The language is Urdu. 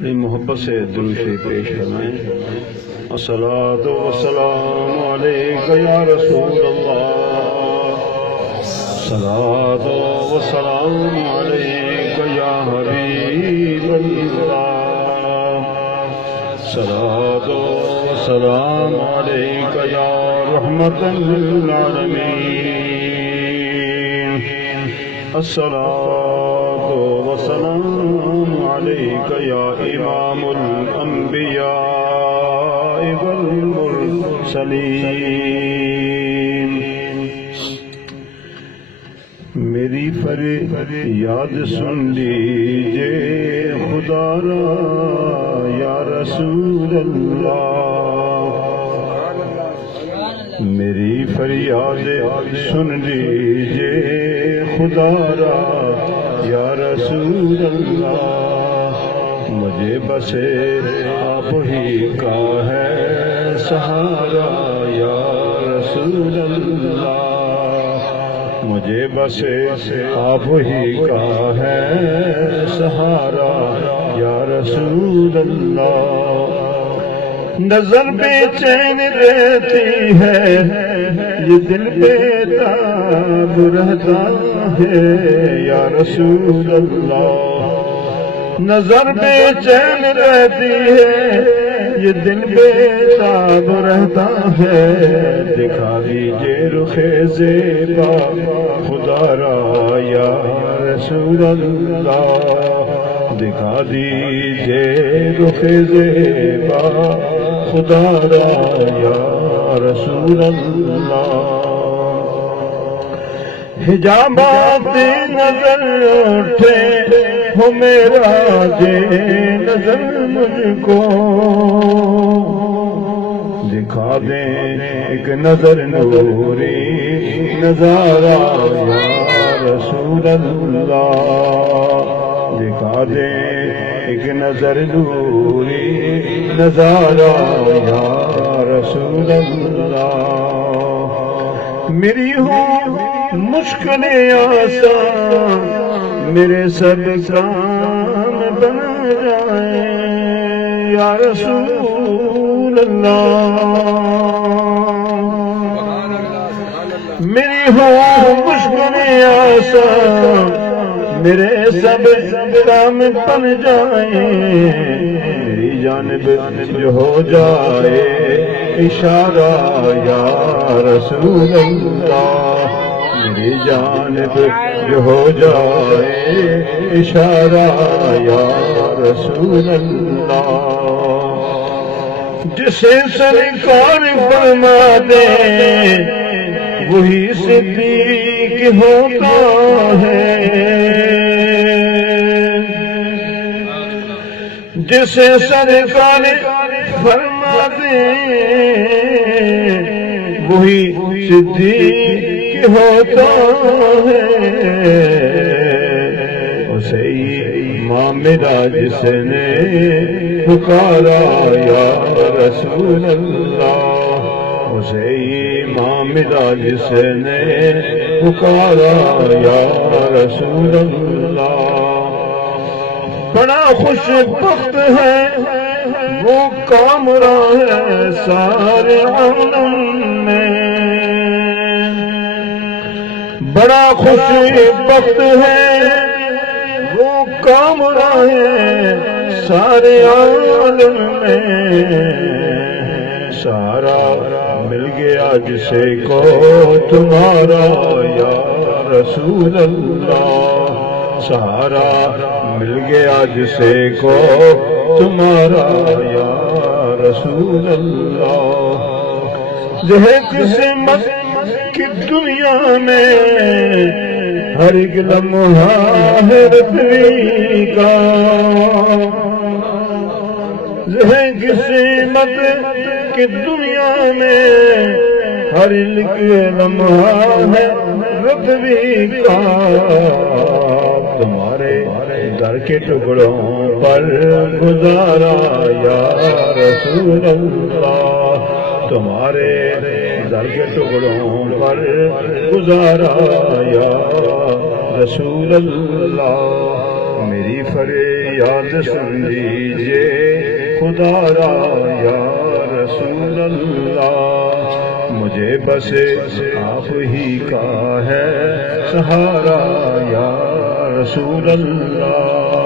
بڑی محبت سے درود شریف پیش فرمائیں۔ الصلاۃ والسلام علیک یا رسول اللہ، الصلاۃ والسلام علیک یا حبیب اللہ، الصلاۃ والسلام علیک یا رحمۃ للعالمین، الصلاۃ والسلام علیک یا امام الانبیاء والمرسلین۔ میری فریاد سن لیجئے خدا را یا رسول اللہ، میری فریاد سن لیجئے خدا را یا رسول اللہ، مجھے بس آپ ہی کا ہے سہارا یا رسول اللہ، مجھے بس آپ ہی کا ہے سہارا یا رسول اللہ۔ نظر بے چین رہتی ہے یہ دل بے تاب رہتا ہے یا رسول اللہ، نظر بے چین رہتی ہے یہ دل بے تاب رہتا ہے، دکھا دیجئے رخ زیبا خدا را یا رسول اللہ، دکھا دیجئے رخ زیبا خدا را یا رسول اللہ۔ حجابات نظر اٹھے ہو میرا دے نظر مجھ کو، دکھا دیں ایک نظر نوری نظارہ یا رسول اللہ، دکھا دیں ایک نظر نوری نظارہ یا رسول اللہ۔ میری ہوں مشکلیں آسان میرے سب کام بن جائیں یا رسول اللہ، میری ہوں مشکلیں آسان میرے سب کام بن جائیں، میری جانب جو ہو جائے اشارہ یا رسول اللہ، میری جانب جو ہو جائے اشارہ یا رسول اللہ۔ جسے سرکار فرما دے وہی صدیق ہوتا ہے، جسے سرکار فرما دے وہی صدیق ہوتا ہے، اسے ماں میرا جس نے پکارا یا رسول اللہ، اسے ماں میرا جس نے پکارا یا رسول اللہ۔ بڑا خوش بخت ہے وہ کامراں ہے سارے عالم میں، بڑا خوش بخت ہے وہ کامراں ہے سارے عالم میں، سارا مل گیا جسے کو تمہارا یا رسول اللہ، سارا مل گیا جسے کو تمہارا یا رسول اللہ۔ یہ قسمت کی دنیا میں ہر ایک لمحہ ہے رتوی کا، یہ قسمت کی دنیا میں ہر ایک لمحہ ہے رتوی کا، تمہارے در کے ٹکڑوں پر گزارا یا رسول اللہ، تمہارے در کے ٹکڑوں پر گزارا یا رسول اللہ۔ میری فریاد سن لیجئے خدا را یا رسول اللہ، مجھے بس آپ ہی کا ہے سہارا یا رسول اللہ۔